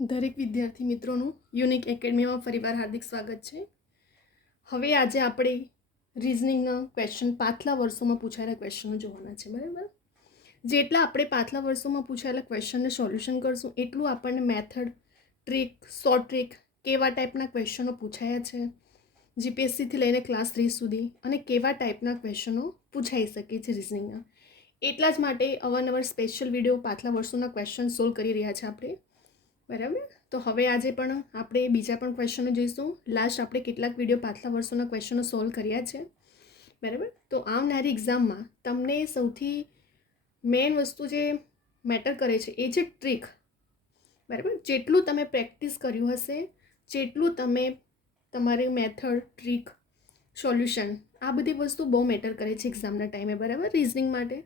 દરેક વિદ્યાર્થી મિત્રોનું યુનિક એકેડમીમાં ફરીવાર હાર્દિક સ્વાગત છે. હવે આજે આપણે રિઝનિંગના ક્વેશ્ચન પાછલા વર્ષોમાં પૂછાયેલા ક્વેશ્ચનો જોવાના છે, બરાબર? જેટલા આપણે પાછલા વર્ષોમાં પૂછાયેલા ક્વેશ્ચનને સોલ્યુશન કરશું એટલું આપણને મેથડ, ટ્રીક, શોર્ટ ટ્રીક, કેવા ટાઈપના ક્વેશ્ચનો પૂછાયા છે જીપીએસસીથી લઈને ક્લાસ 3 સુધી અને કેવા ટાઈપના ક્વેશ્ચનો પૂછાઈ શકે છે રિઝનિંગના, એટલા જ માટે અવારનવાર સ્પેશિયલ વિડીયો પાછલા વર્ષોના ક્વેશ્ચન સોલ્વ કરી રહ્યા છે આપણે, બરાબર? તો હવે આજે પણ આપણે બીજા પણ ક્વેશ્ચનો જોઈશું. લાસ્ટ આપણે કેટલાક વિડીયો પાછલા વર્ષોના ક્વેશ્ચનો સોલ્વ કર્યા છે, બરાબર? તો આવનારી એક્ઝામમાં તમને સૌથી મેઇન વસ્તુ જે મેટર કરે છે એ છે ટ્રીક, બરાબર? જેટલું તમે પ્રેક્ટિસ કર્યું હશે, જેટલું તમે તમારી મેથડ, ટ્રીક, સોલ્યુશન, આ બધી વસ્તુ બહુ મેટર કરે છે એક્ઝામના ટાઈમે, બરાબર? રિઝનિંગ માટે.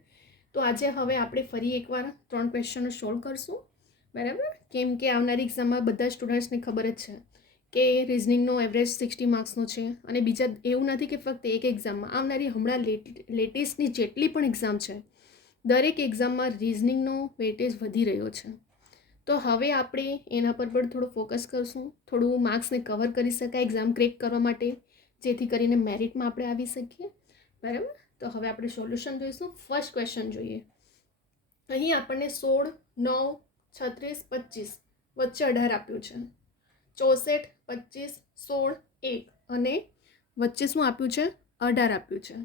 તો આજે હવે આપણે ફરી એકવાર 3 ક્વેશ્ચનો સોલ્વ કરશું, બરાબર? કેમ કે આવનારી એક્ઝામમાં બધા સ્ટુડન્ટ્સને ખબર જ છે કે રિઝનિંગનો એવરેજ 60 માર્ક્સનો છે અને બીજા એવું નથી કે ફક્ત એક એક્ઝામમાં, આવનારી હમણાં લેટેસ્ટની જેટલી પણ એક્ઝામ છે દરેક એક્ઝામમાં રિઝનિંગનો વેટેજ વધી રહ્યો છે. તો હવે આપણે એના પર પણ થોડું ફોકસ કરશું, થોડું માર્ક્સને કવર કરી શકાય એક્ઝામ ક્રેક કરવા માટે, જેથી કરીને મેરિટમાં આપણે આવી શકીએ, બરાબર? તો હવે આપણે સોલ્યુશન જોઈશું. ફર્સ્ટ ક્વેશ્ચન જોઈએ. અહીં આપણને 16, 9, 36, 25 વચ્ચે 18 આપ્યું છે. 64, 25, 16, 1 અને વચ્ચે શું આપ્યું છે? 18 આપ્યું છે.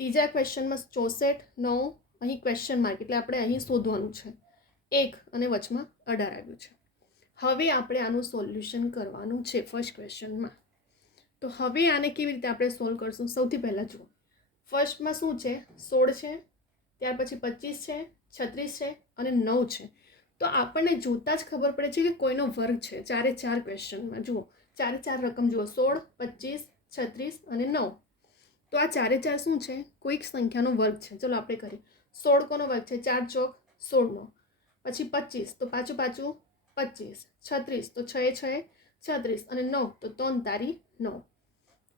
ત્રીજા ક્વેશ્ચનમાં 64, 9, અહીં ક્વેશ્ચન માર્ક એટલે આપણે અહીં શોધવાનું છે 1 અને વચમાં 18 આવ્યું છે. હવે આપણે આનું સોલ્યુશન કરવાનું છે ફર્સ્ટ ક્વેશ્ચનમાં. તો હવે આને કેવી રીતે આપણે સોલ્વ કરશું? સૌથી પહેલાં જુઓ, ફર્સ્ટમાં શું છે? 16 છે, ત્યાર પછી 25 છે, 36 છે અને 9 છે. તો આપણને જોતાં જ ખબર પડે છે કે કોઈનો વર્ગ છે. 4 ક્વેશ્ચનમાં જુઓ, 4 રકમ જુઓ, 16, 25, 36 અને 9. તો આ 4 શું છે? કોઈક સંખ્યાનો વર્ગ છે. ચલો આપણે કરીએ. 16 કોનો વર્ગ છે? 4 ચોક 16નો. પછી 25 તો પાછું 25, 36 તો 6 36 અને 9 તો 3 તારી 9.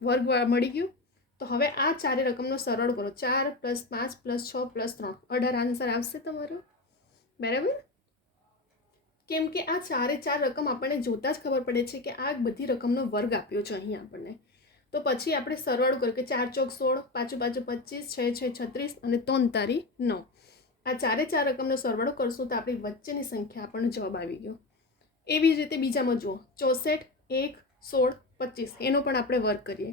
વર્ગ મળી ગયું. તો હવે આ 4 રકમનો સરળ કરો. 4 + 5 + 6 + 3 18 આન્સર આવશે તમારો, બરાબર? કેમ કે આ 4 રકમ આપણને જોતાં જ ખબર પડે છે કે આ બધી રકમનો વર્ગ આપ્યો છે અહીં આપણને. તો પછી આપણે સરવાળો કર્યો કે 4 ચોક 16, પાછું 25, 6 36 અને 3 તારી 9. આ 4 રકમનો સરવાળો કરશું તો આપણી વચ્ચેની સંખ્યા આપણને જવાબ આવી ગયો. એવી જ રીતે બીજામાં જુઓ, 64, 1, 16, 25 એનો પણ આપણે વર્ગ કરીએ.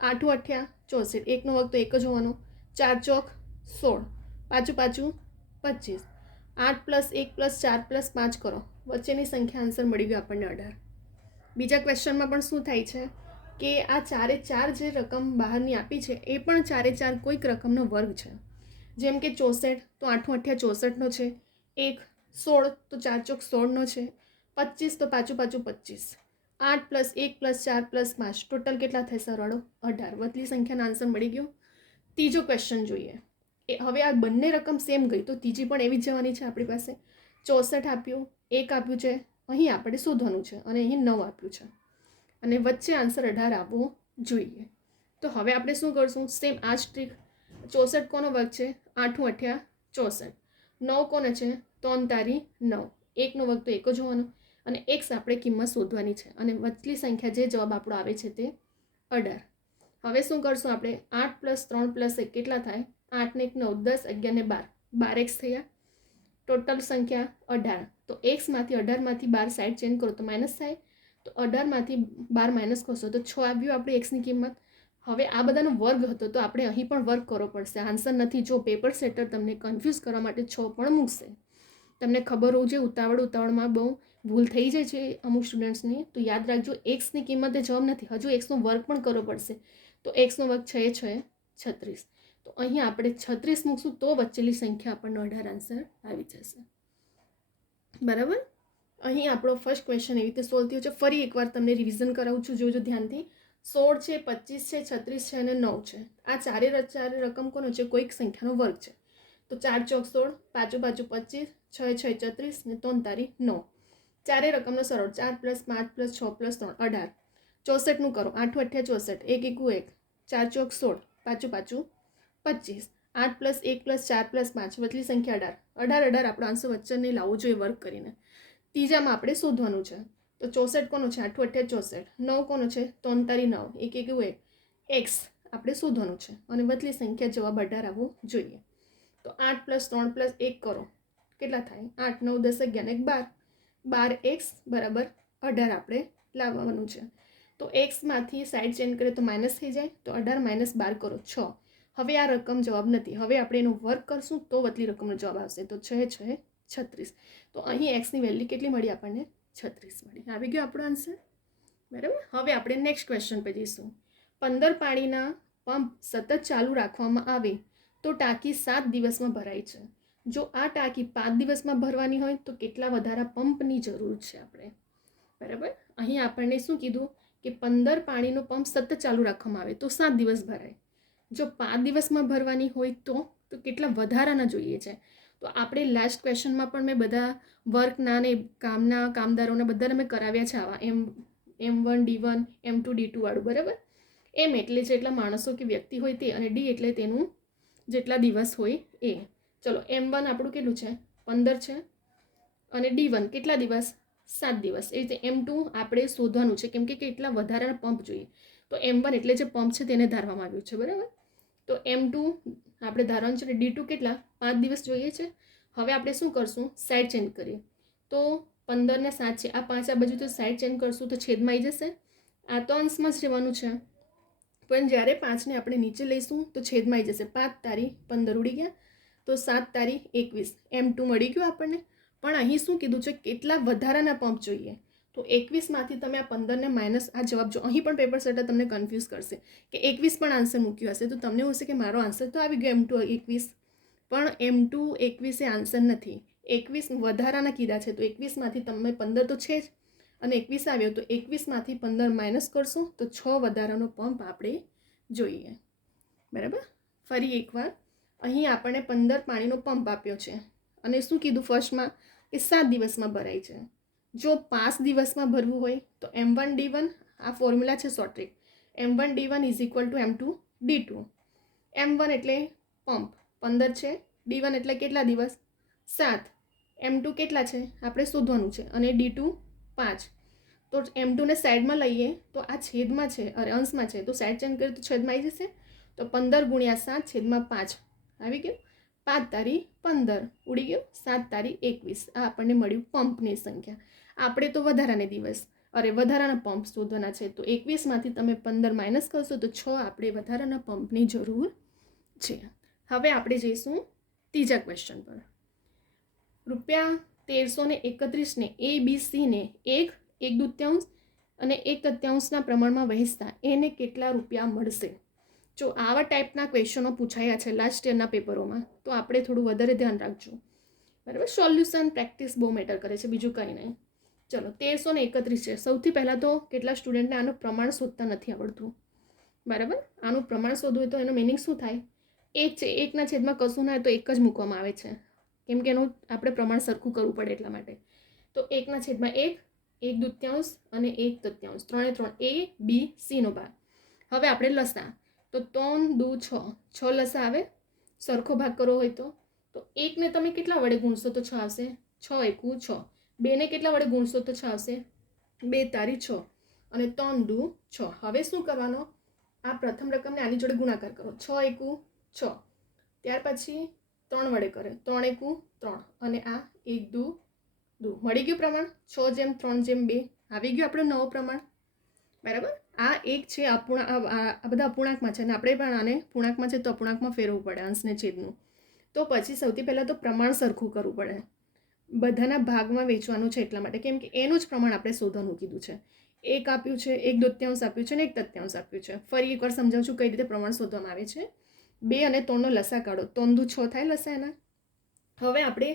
8 8 64, એકનો વર્ગ તો એક જ હોવાનો. 4 ચોક 16, પાછું 25, 8 + 1 + 4 + 5 કરો, વચ્ચેની સંખ્યા આન્સર મળી ગયો આપણને 18. બીજા ક્વેશ્ચનમાં પણ શું થાય છે કે આ 4 જે રકમ બહારની આપી છે એ પણ 4 કોઈક રકમનો વર્ગ છે. જેમ કે 64 તો 8 8 64નો છે, 1 16 તો 4 ચોક 16નો છે, 25 તો પાછું 25, 8 + 1 + 4 + 5 ટોટલ કેટલા થાય સરવાળો? 18. વચલી સંખ્યાનો આન્સર મળી ગયો. ત્રીજો ક્વેશ્ચન જોઈએ. હવે આ બંને રકમ સેમ ગઈ તો ત્રીજી પણ એવી જ જવાની છે આપણી પાસે. 64 આપ્યું, 1 આપ્યું છે, અહીં આપણે શોધવાનું છે અને અહીં 9 આપ્યું છે અને વચ્ચે આન્સર 18 આવવો જોઈએ. તો હવે આપણે શું કરશું? સેમ આ જ ટ્રીક. 64 કોનો વર્ગ છે? 8 8 64. 9 કોને છે? 3 તારી 9. એકનો વર્ગ તો એક જ હોવાનો અને x આપણે કિંમત શોધવાની છે અને વચલી સંખ્યા જે જવાબ આપણો આવે છે તે 18. હવે શું કરશું આપણે? 8 + 3 + 1 કેટલા થાય? 8 ને 1 9, 10, 11 ને 12, 12x થયા. ટોટલ સંખ્યા 18. તો xમાંથી 18માંથી 12 સાઈડ ચેન્જ કરો તો માઇનસ થાય. તો 18માંથી 12 માઇનસ કરશો તો 6 આવ્યું આપણી એક્સની કિંમત. હવે આ બધાનો વર્ગ હતો તો આપણે અહીં પણ વર્ગ કરવો પડશે. આન્સર નથી. જો પેપર સેટર તમને કન્ફ્યુઝ કરવા માટે 6 પણ મૂકશે. તમને ખબર હોવું જોઈએ, ઉતાવળમાં બહુ ભૂલ થઈ જાય છે અમુક સ્ટુડન્ટ્સની. તો યાદ રાખજો, એક્સની કિંમતે જવાબ નથી, હજુ એક્સનો વર્ગ પણ કરવો પડશે. તો એક્સનો વર્ગ 6 36. તો અહીં આપણે 36 મૂકશું તો વચ્ચેલી સંખ્યા આપણને 18 આન્સર આવી જશે, બરાબર? અહીં આપણો ફર્સ્ટ ક્વેશ્ચન એવી રીતે સોલ્વ થયો છે. ફરી એકવાર તમને રિવિઝન કરાવું છું, જોજો ધ્યાનથી. 16 છે, 25 છે, 36 છે અને 9 છે. આ ચારે રકમ કોનો છે? કોઈક સંખ્યાનો વર્ગ છે. તો 4 ચોક 16, પાછું 25, 6 36 ને 3 તારી 9. ચારે રકમનો સરળ. 4 + 5 + 6 + 3 18. 64નું કરો. 8 8 64, 1 1 1, 4 ચોક 16, પાછું 25, 8 + 1 + 4 + 5 વચલી સંખ્યા 18. 18 આપણો આન્સર વચ્ચે નહીં લાવવો જોઈએ વર્ગ કરીને. ત્રીજામાં આપણે શોધવાનું છે. તો 64 કોનું છે? 8 × 8 = 64. 9 કોનું છે? 33 9. 1 1 1 એક્સ આપણે શોધવાનું છે અને બદલી સંખ્યા જવાબ 18 આવવો જોઈએ. તો 8 + 3 + 1 કરો કેટલા થાય? 8 9 10 11 1 12. 12 એક્સ બરાબર 18 આપણે લાવવાનું છે. તો એક્સમાંથી સાઈડ ચેન્જ કરીએ તો માઇનસ થઈ જાય. તો 18 - 12 કરો 6. હવે આ રકમ જવાબ નથી. હવે આપણે એનું વર્ક કરશું તો વતલી રકમનો જવાબ આવશે. તો 6 6 36. તો અહીં એક્સની વેલ્યુ કેટલી મળી આપણને? 36 મળી. આવી ગયો આપણો આન્સર. બરાબર. હવે આપણે નેક્સ્ટ ક્વેશ્ચન પર જઈશું. 15 પાણીના પંપ સતત ચાલુ રાખવામાં આવે તો ટાંકી 7 દિવસમાં ભરાય છે. જો આ ટાંકી 5 દિવસમાં ભરવાની હોય તો કેટલા વધારા પંપની જરૂર છે આપણે? બરાબર. અહીં આપણને શું કીધું કે 15 પાણીનો પંપ સતત ચાલુ રાખવામાં આવે તો 7 દિવસ ભરાય. જો 5 દિવસમાં ભરવાની હોય તો કેટલા વધારાના જોઈએ છે? તો આપણે લાસ્ટ ક્વેશ્ચનમાં પણ મેં બધા વર્કના ને કામદારોના બધાને મેં કરાવ્યા છે આવા M1 D1 M2 D2 વાળું. બરાબર. M એટલે જેટલા માણસો કે વ્યક્તિ હોય તે અને D એટલે તેનું જેટલા દિવસ હોય એ. ચલો M1 આપણું કેટલું છે? 15 છે અને D1 કેટલા દિવસ? 7 દિવસ. એ રીતે M2 આપણે શોધવાનું છે કેમ કે કેટલા વધારાના પંપ જોઈએ. તો M1 એટલે જે પંપ છે તેને ધારવામાં આવ્યું છે. બરાબર. તો M2 આપણે ધારવાનું છે અને D2 કેટલા? 5 દિવસ જોઈએ છે. હવે આપણે શું કરશું? સાઈડ ચેન્જ કરીએ. તો 15 ને 7 છે. આ 5 આ બાજુ તો સાઈડ ચેન્જ કરશું તો છેદમાં આવી જશે. આ તો અંશમાં જ રહેવાનું છે પણ જ્યારે 5ને આપણે નીચે લઈશું તો છેદમાં આવી જશે. 5 તારી 15 ઉડી ગયા તો 7 તારી 21. M2 મળી ગયું આપણને. પણ અહીં શું કીધું છે? કેટલા વધારાના પંપ જોઈએ. તો 21માંથી તમે આ 15ને માઇનસ આ જવાબ જો અહીં પણ પેપર સેટર તમને કન્ફ્યુઝ કરશે કે 21 પણ આન્સર મૂક્યો હશે તો તમને એવું હશે કે મારો આન્સર તો આવી ગયો M2 21. પણ M2 21 એ આન્સર નથી. 21 વધારાના કીધા છે તો 21માંથી તમે 15 તો છે જ અને 21 આવ્યો તો 21માંથી 15 માઇનસ કરશો તો 6 વધારાનો પંપ આપણે જોઈએ. બરાબર. ફરી એકવાર અહીં આપણને 15 પાણીનો પંપ આપ્યો છે અને શું કીધું ફર્સ્ટમાં કે 7 દિવસમાં ભરાય છે. જો 5 દિવસમાં ભરવું હોય તો M1 D1 આ ફોર્મ્યુલા છે short trick. M1 D1 = M2 D2. M1 એટલે પંપ 15 છે. D1 એટલે કેટલા દિવસ? 7. M2 કેટલા છે આપણે શોધવાનું છે અને D2 5. તો M2 ને સાઈડમાં લઈએ તો આ છેદમાં છે અરે અંશમાં છે તો સાઈડ ચેન્જ કરીએ તો છેદમાં આવી જશે. તો 15 × 7 છેદમાં 5 આવી ગયું. 5 તારી 15 ઉડી ગયું. 7 તારી 21. આ આપણને મળ્યું પંપની સંખ્યા. આપણે તો વધારાને દિવસ વધારાના પંપ શોધવાના છે તો 21માંથી તમે 15 માઇનસ કરશો તો 6 આપણે વધારાના પંપની જરૂર છે. હવે આપણે જઈશું ત્રીજા ક્વેશ્ચન પર. ₹1331ને ABCને 1/1 અને 1/3 પ્રમાણમાં વહેંચતા એને કેટલા રૂપિયા મળશે? જો આવા ટાઈપના ક્વેશ્ચનો પૂછાયા છે લાસ્ટ યરના પેપરોમાં તો આપણે થોડું વધારે ધ્યાન રાખજો. બરાબર. સોલ્યુશન પ્રેક્ટિસ બહુ મેટર કરે છે, બીજું કંઈ નહીં. ચલો 1331 છે. સૌથી પહેલાં તો કેટલા સ્ટુડન્ટને આનું પ્રમાણ શોધતા નથી આવડતું. બરાબર. આનું પ્રમાણ શોધવું હોય તો એનો મિનિંગ શું થાય? 1 છે. 1ના છેદમાં કશું ના તો 1 જ મૂકવામાં આવે છે કેમ કે એનું આપણે પ્રમાણ સરખું કરવું પડે એટલા માટે. તો 1ના છેદમાં 1, 1/2 અને 1/3 ત્રણે 3 A B C નો ભાગ. હવે આપણે લસા તો 3 2 6 6 લસા આવે. સરખો ભાગ કરવો હોય તો 1ને તમે કેટલા વડે ગુણશો તો 6 આવશે? 6 × 1 = 6. 2ને કેટલા વડે ગુણશો તો 6 આવશે? 2 તારી 6 અને 3 2 6. હવે શું કરવાનો? આ પ્રથમ રકમને આની જોડે ગુણાકાર કરો. 6 × 1 = 6. ત્યાર પછી 3 વડે કરે 3 × 1 = 3 અને આ 1 2 2 મળી ગયું પ્રમાણ. 6:3:2 આવી ગયું આપણું નવું પ્રમાણ. બરાબર. આ એક છે આ બધા અપૂર્ણાંકમાં છે અને આપણે પણ આને પૂર્ણાંકમાં છે તો અપૂર્ણાંકમાં ફેરવવું પડે અંશને છેદનું. તો પછી સૌથી પહેલાં તો પ્રમાણ સરખું કરવું પડે. બધાના ભાગમાં વેચવાનું છે એટલા માટે કેમ કે એનું જ પ્રમાણ આપણે શોધવાનું કીધું છે. 1 આપ્યું છે, 1/2 આપ્યું છે અને 1/3 આપ્યું છે. ફરી એકવાર સમજાવું છું કઈ રીતે પ્રમાણ શોધવામાં આવે છે. 2 અને 3નો લસા કાઢો. 3 દુ 6 થાય લસા એના. હવે આપણે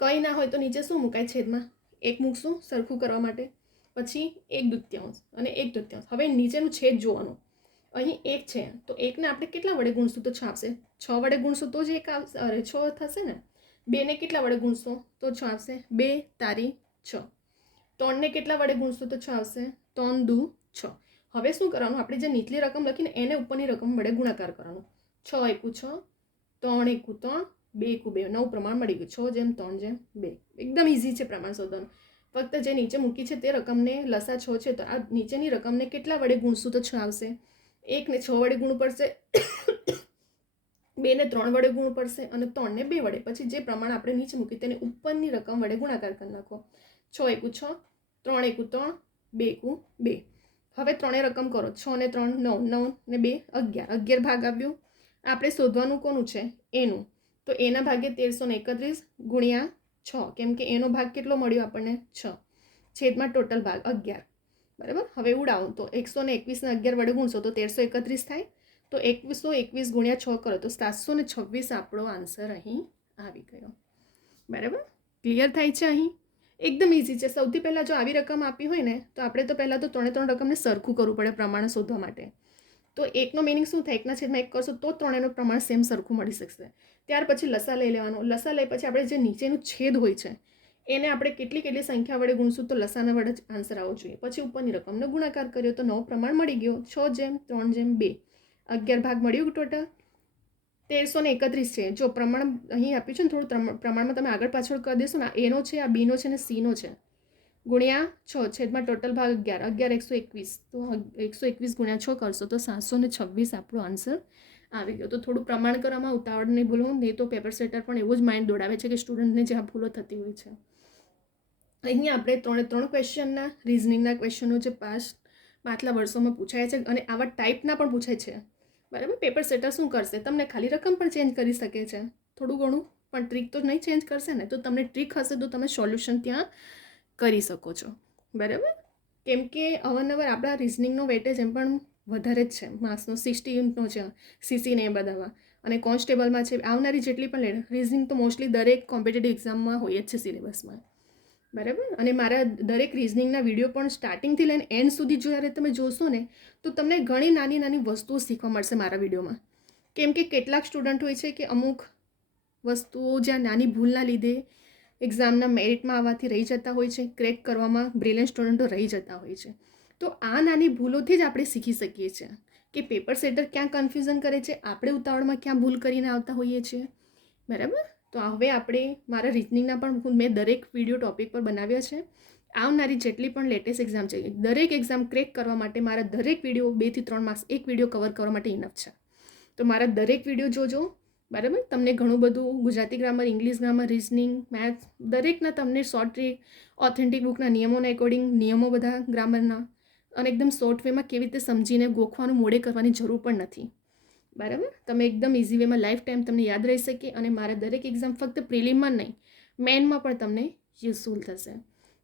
કંઈ ના હોય તો નીચે શું મુકાય? છેદમાં 1 મૂકશું સરખું કરવા માટે. પછી 1/2 અને 1/3. હવે નીચેનું છેદ જોવાનું. અહીં 1 છે તો 1ને આપણે કેટલા વડે ગુણશું તો 6 આવશે? 6 વડે ગુણશું તો જ 1 આવશે. અરે 6 થશે ને. 2ને કેટલા વડે ગુણશો તો 6 આવશે? 2 તારી 6. 3ને કેટલા વડે ગુણશો તો 6 આવશે? 3 2 6. હવે શું કરવાનું? આપણે જે નીચલી રકમ લખીને એને ઉપરની રકમ વડે ગુણાકાર કરવાનો. 6 × 1 = 6, 3 × 1 = 3, 2 × 2 9 પ્રમાણ મળી ગયું. 6:3:2. એકદમ ઇઝી છે પ્રમાણ શોધવાનું. ફક્ત જે નીચે મૂકી છે તે રકમને લસા 6 છે, તો આ નીચેની રકમને કેટલા વડે ગુણશું તો 6 આવશે. 1 ને 6 વડે ગુણવું પડશે, 2 ને 3 વડે ગુણવું પડશે અને 3 ને 2 વડે. પછી જે પ્રમાણ આપણે નીચે મૂકી તેને ઉપરની રકમ વડે ગુણાકાર કરી નાખો. 6 એકુ 6, 3 એકુ 3, 2 એકુ 2. હવે ત્રણેય રકમ કરો. 6 ને 3 9, 9 ને 2 11. 11 ભાગ આવ્યું. આપણે શોધવાનું કોનું છે? એનું. તો એના ભાગે 1331 ગુણ્યા 6, કેમ કે એનો ભાગ કેટલો મળ્યો આપણને? 6 છેદમાં ટોટલ ભાગ 11. બરાબર. હવે ઉડાવો તો 121 ને 11 વડે ગુણશો તો 1331 થાય. તો 121 ગુણ્યા 6 કરો તો 726 આપણો આન્સર અહીં આવી ગયો. બરાબર. ક્લિયર થાય છે? અહીં એકદમ ઇઝી છે. સૌથી પહેલાં જો આવી રકમ આપી હોય ને તો આપણે તો પહેલાં તો 3 રકમને સરખું કરવું પડે પ્રમાણ શોધવા માટે. તો એકનો મિનિંગ શું થાય? 1/1 કરશો તો ત્રણેયનું પ્રમાણ સેમ સરખું મળી શકશે. ત્યાર પછી લસા લઈ લેવાનો. લસા લઈ પછી આપણે જે નીચેનું છેદ હોય છે એને આપણે કેટલી સંખ્યા વડે ગુણશું તો લસાના વડે જ આન્સર આવવો જોઈએ. પછી ઉપરની રકમનો ગુણાકાર કર્યો તો નવું પ્રમાણ મળી ગયો. 6:3:2 11 ભાગ મળ્યું ટોટલ. 1331 છે. જો પ્રમાણ અહીં આપ્યું છે ને થોડું પ્રમાણમાં તમે આગળ પાછળ કરી દેશો ને, એનો છે, આ બીનો છે ને સીનો છે, ગુણ્યા 6 છેદમાં ટોટલ ભાગ 11. 11 121 તો 121 ગુણ્યા 6 કરશો તો 726 આપણો આન્સર આવી ગયો. તો થોડું પ્રમાણ કરવામાં ઉતાવળ નહીં બોલવું, નહીં તો પેપર સેટર પણ એવું જ માઇન્ડ દોડાવે છે કે સ્ટુડન્ટને જ્યાં ભૂલો થતી હોય છે. અહીંયા આપણે 3 ક્વેશ્ચનના રિઝનિંગના ક્વેશ્ચનો જે પાછલા વર્ષોમાં પૂછાય છે અને આવા ટાઈપના પણ પૂછાય છે. બરાબર. પેપર સેટર શું કરશે? તમને ખાલી રકમ પણ ચેન્જ કરી શકે છે થોડું ઘણું, પણ ટ્રીક તો નહીં ચેન્જ કરશે ને. તો તમને ટ્રીક હશે તો તમે સોલ્યુશન ત્યાં કરી શકો છો. બરાબર. કેમ કે અવારનવાર આપણા રિઝનિંગનો વેટેજ એમ પણ વધારે જ છે. માર્ક્સનો 60નો છે, સીસી ને એ બધામાં, અને કોન્સ્ટેબલમાં છે. આવનારી જેટલી પણ રિઝનિંગ તો મોસ્ટલી દરેક કોમ્પિટેટિવ એક્ઝામમાં હોય જ છે સિલેબસમાં. બરાબર. અને મારા દરેક રિઝનિંગના વિડીયો પણ સ્ટાર્ટિંગથી લઈને એન્ડ સુધી જ્યારે તમે જોશો ને તો તમને ઘણી નાની નાની વસ્તુઓ શીખવા મળશે મારા વિડીયોમાં. કેમ કે કેટલાક સ્ટુડન્ટ હોય છે કે અમુક વસ્તુઓ જ્યાં નાની ભૂલના લીધે એક્ઝામના મેરિટમાં આવવાથી રહી જતા હોય છે, ક્રેક કરવામાં બ્રિલિયન્ટ સ્ટુડન્ટો રહી જતા હોય છે. તો આ નાની ભૂલોથી જ આપણે શીખી શકીએ છીએ કે પેપર સેટર ક્યાં કન્ફ્યુઝન કરે છે, આપણે ઉતાવળમાં ક્યાં ભૂલ કરીને આવતા હોઈએ છીએ. બરાબર. તો હવે આપણે મારા રિઝનિંગના પણ મેં દરેક વિડીયો ટોપિક પર બનાવ્યા છે. આવનારી જેટલી પણ લેટેસ્ટ એક્ઝામ છે, દરેક એક્ઝામ ક્રેક કરવા માટે મારા દરેક વિડીયો 2 થી 3 માર્ક્સ એક વિડીયો કવર કરવા માટે ઇનફ છે. તો મારા દરેક વિડીયો જોજો. બરાબર. તમને ઘણું બધું Gujarati grammar, English grammar, reasoning, maths દરેકના તમને શોર્ટ ટ્રીક, ઓથેન્ટિક બુકના નિયમોના એકોર્ડિંગ નિયમો બધા ગ્રામરના અને એકદમ શોર્ટ વેમાં કેવી રીતે સમજીને ગોખવાનું મોડે કરવાની જરૂર પણ નથી. બરાબર. તમે એકદમ ઇઝી વેમાં લાઈફ ટાઈમ તમને યાદ રહી શકે અને મારા દરેક એક્ઝામ ફક્ત પ્રિલિમમાં નહીં મેનમાં પણ તમને યુઝફુલ થશે.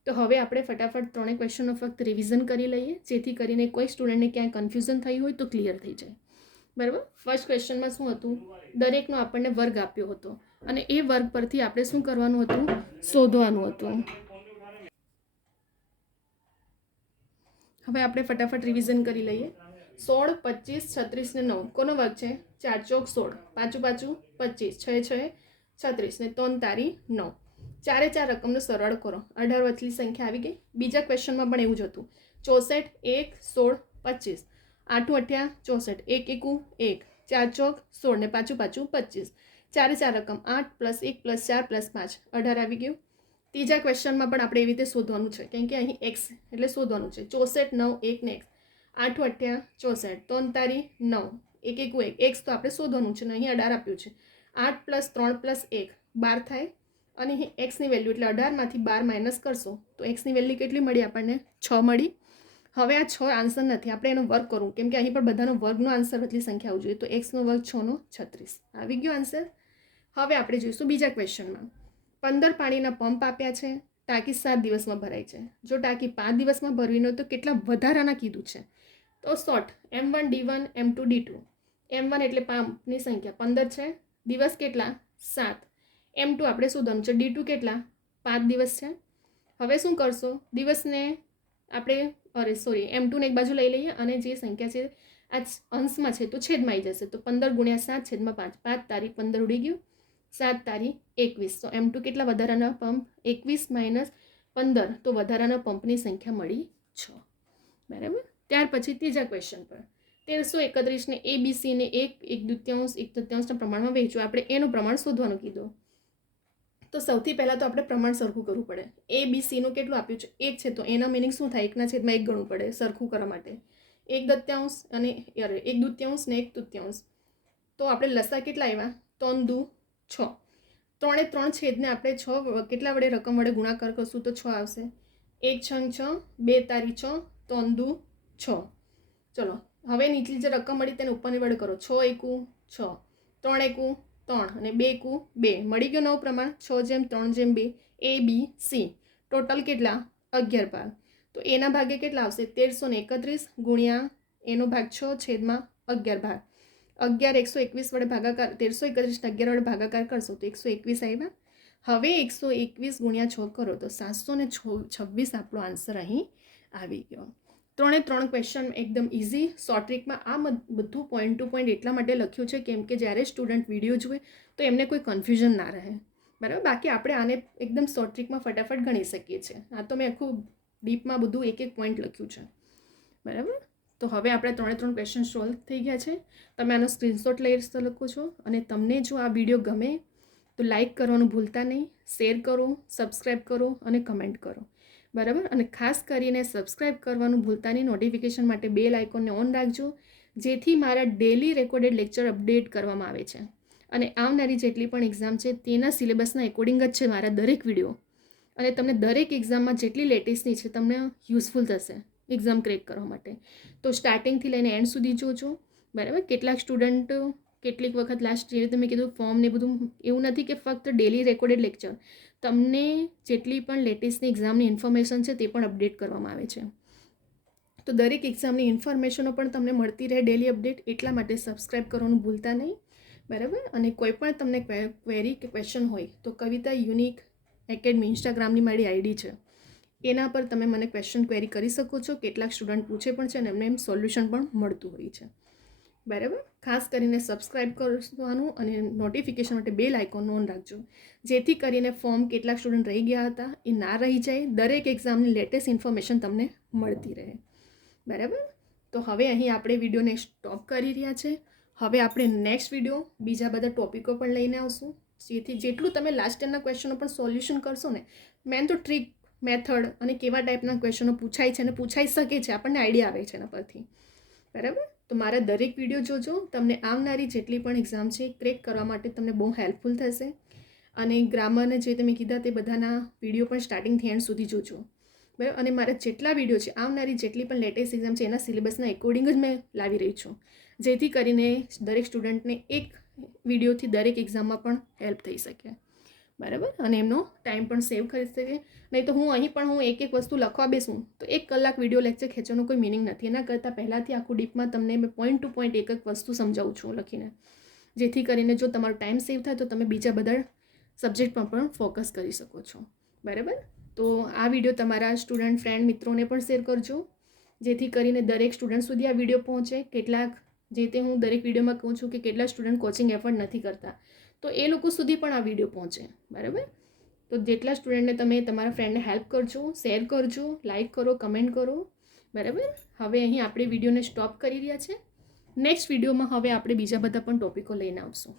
તો હવે આપણે ફટાફટ 3 ક્વેશ્ચનો ફક્ત રિવિઝન કરી લઈએ જેથી કરીને કોઈ સ્ટુડન્ટને ક્યાંય કન્ફ્યુઝન થઈ હોય તો ક્લિયર થઈ જાય. બરાબર. ફર્સ્ટ ક્વેશ્ચનમાં શું હતું? દરેકનો આપણને વર્ગ આપ્યો હતો અને એ વર્ગ પરથી આપણે શું કરવાનું હતું? શોધવાનું હતું. હવે આપણે ફટાફટ રિવિઝન કરી લઈએ. 16, 25, 36 ને 9 કોનો વર્ગ છે? 4 ચોક 16, પાછું 25, 6 6 36 ને 3 તારી 9. ચારે ચાર રકમનો સરવાળો કરો. 18 વચલી સંખ્યા આવી ગઈ. બીજા ક્વેશ્ચનમાં પણ એવું જ હતું. 64, 1, 16, 25, 8 8 64, 1 1 1, 4 ચોક 16 ને પાછું 25. ચારે ચાર રકમ 8 + 1 + 4 + 5 18 આવી ગયું. ત્રીજા ક્વેશ્ચનમાં પણ આપણે એવી રીતે શોધવાનું છે કેમ કે અહીં એક્સ એટલે શોધવાનું છે. 64, 9, 1 ને એક્સ, 8 8 64, 3 તારી 9, 1 1 1, એક્સ તો આપણે શોધવાનું છે ને અહીં 18 આપ્યું છે. 8 + 3 + 1 12 થાય અને અહીં એક્સની વેલ્યુ એટલે 18માંથી 12 માઇનસ કરશો તો એક્સની વેલ્યુ કેટલી મળી આપણને? 6 મળી. હવે આ 6 આન્સર નથી, આપણે એનો વર્ગ કરવું કેમ કે અહીં પણ બધાનો વર્ગનો આન્સર એટલી સંખ્યા આવવી જોઈએ. તો એક્સનો વર્ગ 6 નો 36 આવી ગયો આન્સર. હવે આપણે જોઈશું બીજા ક્વેશ્ચનમાં. 15 પાણીના પંપ આપ્યા છે. ટાંકી 7 દિવસમાં ભરાય છે. જો ટાંકી 5 દિવસમાં ભરવી હોય તો કેટલા વધારાના કીધું છે? તો short M1 D1 M2 D2. M1 એટલે પંપની સંખ્યા 15 છે, દિવસ કેટલા? 7. M2 આપણે શોધવાનું છે, D2 કેટલા? 5 દિવસ છે. હવે શું કરશો? દિવસને આપણે M2 ને એક બાજુ લઈ લઈએ અને જે સંખ્યા છે આ અંશમાં છે તો છેદમાં આવી જશે. તો 15 × 7 / 5, 5 તારી 15 ઉડી ગયું, 7 તારી 21. તો M2 કેટલા વધારાના પંપ? 21 - 15 તો વધારાના પંપની સંખ્યા મળી 6. બરાબર. ત્યાર પછી ત્રીજા ક્વેશ્ચન પર 1331 ને ABC ને 1 1/2 1/3 પ્રમાણમાં વહેંચો. આપણે એનું પ્રમાણ શોધવાનું કીધું. તો સૌથી પહેલાં તો આપણે પ્રમાણ સરખું કરવું પડે. એ બી સીનું કેટલું આપ્યું છે? 1 છે, તો એના મિનિંગ શું થાય? 1/1 ગણવું પડે સરખું કરવા માટે. 1/2 અને 1/2 ને 1/3. તો આપણે લસા કેટલા આવ્યા? 3 દુ 6. 3 એ 3 છેદને આપણે 6 કેટલા વડે રકમ વડે ગુણાકાર કરશું તો 6 આવશે. 1 છંગ 6, 2 તારી 6, 3 દુ 6. ચલો હવે નીચલી જે રકમ મળી તેને ઉપરની વડે કરો. 6 એકુ 6, 3 એકુ 3 અને 2 એકુ 2. મળી ગયો નવું પ્રમાણ 6/3/2. એ બી સી ટોટલ કેટલા? 11 ભાગ. તો એના ભાગે કેટલા આવશે? 1331 ગુણ્યા એનો ભાગ 6 છેદમાં 11 ભાગ. 11 121 વડે ભાગાકાર, 1331 11 વડે ભાગાકાર કરશો તો 121 આવ્યા. હવે 121 ગુણ્યા 6 કરો તો 726 આપણો આન્સર અહીં આવી ગયો. 3 ક્વેશ્ચન એકદમ ઇઝી શોર્ટ ટ્રિકમાં. આ બધું પોઈન્ટ ટુ પોઈન્ટ એટલા માટે લખ્યું છે કેમ કે જ્યારે સ્ટુડન્ટ વિડીયો જુએ તો એમને કોઈ કન્ફ્યુઝન ના રહે, બરાબર. બાકી આપણે આને એકદમ શોર્ટ ટ્રિકમાં ફટાફટ ગણી શકીએ છીએ. આ તો મેં આખું ડીપમાં બધું એક પોઈન્ટ લખ્યું છે, બરાબર. તો હવે આપણે 3 ક્વેશ્ચન સોલ્વ થઈ ગયા છે. તમે આનો સ્ક્રીનશોટ લઈ શકો છો. અને તમને જો આ વિડીયો ગમે તો લાઈક કરવાનું ભૂલતા નહીં, શેર કરો, સબસ્ક્રાઈબ કરો અને કમેન્ટ કરો, બરાબર. અને ખાસ કરીને સબસ્ક્રાઈબ કરવાનું ભૂલતા નહીં. નોટિફિકેશન માટે બેલ આઇકોનને ઓન રાખજો, જેથી મારા ડેલી રેકોર્ડેડ લેક્ચર અપડેટ કરવામાં આવે છે. અને આવનારી જેટલી પણ એક્ઝામ છે તેના સિલેબસના એકોર્ડિંગ જ છે મારા દરેક વિડીયો. અને તમને દરેક એક્ઝામમાં જેટલી લેટેસ્ટની છે તમને યુઝફુલ થશે એક્ઝામ ક્રેક કરવા માટે. તો સ્ટાર્ટિંગથી લઈને એન્ડ સુધી જોજો, બરાબર. કેટલાક સ્ટુડન્ટ કેટલીક વખત લાસ્ટ જે તમે કીધું ફોર્મ ને બધું, એવું નથી કે ફક્ત ડેલી રેકોર્ડેડ લેક્ચર, તમને જેટલી પણ લેટેસ્ટની એક્ઝામની ઇન્ફોર્મેશન છે તે પણ અપડેટ કરવામાં આવે છે. તો દરેક એક્ઝામની ઇન્ફોર્મેશનો પણ તમને મળતી રહે ડેલી અપડેટ, એટલા માટે સબસ્ક્રાઈબ કરવાનું ભૂલતા નહીં, બરાબર. અને કોઈ પણ તમને ક્વેરી કે ક્વેશ્ચન હોય તો કવિતા યુનિક એકેડમી ઇન્સ્ટાગ્રામની મારી આઈડી છે, એના પર તમે મને ક્વેશ્ચન ક્વેરી કરી શકો છો. કેટલાક સ્ટુડન્ટ પૂછે પણ છે અને એમને એમ સોલ્યુશન પણ મળતું હોય છે, બરાબર. ખાસ કરીને સબસ્ક્રાઈબ કરવાનું અને નોટિફિકેશન માટે બેલ આઇકોન ઓન રાખજો, જેથી કરીને ફોર્મ કેટલાક સ્ટુડન્ટ રહી ગયા હતા એ ના રહી જાય. દરેક એક્ઝામની લેટેસ્ટ ઇન્ફોર્મેશન તમને મળતી રહે, બરાબર. તો હવે અહીં આપણે વિડીયોને સ્ટોપ કરી રહ્યા છે. હવે આપણે નેક્સ્ટ વિડીયો બીજા બધા ટોપિકો પણ લઈને આવશું, જેથી જેટલું તમે લાસ્ટ ટાઈમના ક્વેશ્ચનો પણ સોલ્યુશન કરશો ને, મેન તો ટ્રીક, મેથડ અને કેવા ટાઈપના ક્વેશ્ચનો પૂછાય છે અને પૂછાઈ શકે છે આપણને આઈડિયા આવે છે એના પરથી, બરાબર. તો મારા દરેક વિડીયો જોજો. તમને આવનારી જેટલી પણ એક્ઝામ છે ક્રેક કરવા માટે તમને બહુ હેલ્પફુલ થશે. અને ગ્રામરને જે તમે કીધા તે બધાના વિડીયો પણ સ્ટાર્ટિંગથી એન્ડ સુધી જોજો, બરાબર. અને મારા જેટલા વિડીયો છે આવનારી જેટલી પણ લેટેસ્ટ એક્ઝામ છે એના સિલેબસના એકોર્ડિંગ જ મેં લાવી રહી છું, જેથી કરીને દરેક સ્ટુડન્ટને એક વિડીયોથી દરેક એક્ઝામમાં પણ હેલ્પ થઈ શકે, બરાબર. અને એમનો ટાઈમ પણ સેવ કરી શકે. નહીં તો હું એક વસ્તુ લખવા બેસું તો 1 કલાક વિડીયો લેક્ચર ખેંચવાનો કોઈ મિનિંગ નથી. એના કરતાં પહેલાંથી આખું ડીપમાં તમને મેં પોઈન્ટ ટુ પોઈન્ટ એક વસ્તુ સમજાવું છું લખીને, જેથી કરીને જો તમારો ટાઈમ સેવ થાય તો તમે બીજા બધા સબ્જેક્ટમાં પણ ફોકસ કરી શકો છો, બરાબર. તો આ વિડીયો તમારા સ્ટુડન્ટ ફ્રેન્ડ મિત્રોને પણ શેર કરજો, જેથી કરીને દરેક સ્ટુડન્ટ સુધી આ વિડીયો પહોંચે. કેટલાક જે તે હું દરેક વિડીયોમાં કહું છું કે કેટલાક સ્ટુડન્ટ કોચિંગ એફર્ટ નથી કરતા, તો એ લોકો સુધી પણ આ વિડીયો પહોંચે, બરાબર. તો જેટલા સ્ટુડન્ટને તમે તમારા ફ્રેન્ડને હેલ્પ કરજો, શેર કરજો, લાઇક કરો, કમેન્ટ કરો, બરાબર. હવે અહીં આપણે વિડીયોને સ્ટોપ કરી રહ્યા છે. નેક્સ્ટ વિડીયોમાં હવે આપણે બીજા બધા પણ ટોપિકો લઈને આવશું.